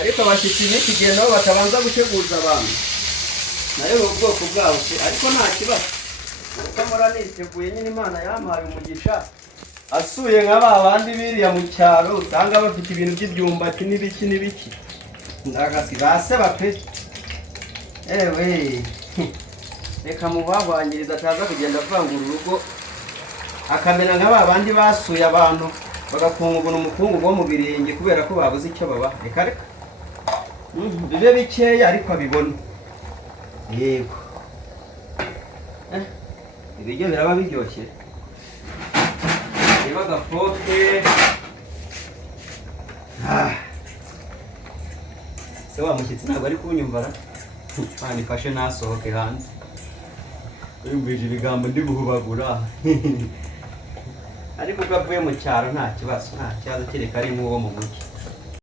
ariko abashyitsi n'ikigenda bo batabanza guteguza abantu nayo ubwoko bwabo ariko nta kibazo kuko mpora niteguye nyine Imana yampaye umugisha asuye nk'aba bandi biriya mu cyaro usanga bafite ibintu by'ibyumbati n'ibiki ndagasi baseba pe ewe reka mubavangiriza ataza kugenda avangura urugo akamera nk'aba bandi basuye abantu bagakungubuna umukungugu wo mu birenge kubera ko babuze icyo baba reka bibe bikeya ariko abibona yego ibiryo biraba biryoshye niba gafoke se wa mushyitsi ntabwo ari kunyumvara ifashe nasohoke hanze yumvije ibigambo ndi guhubagura ariko ubwo avuye mu cyaro nta kibazo kereka ari nk'uwo mu mujyi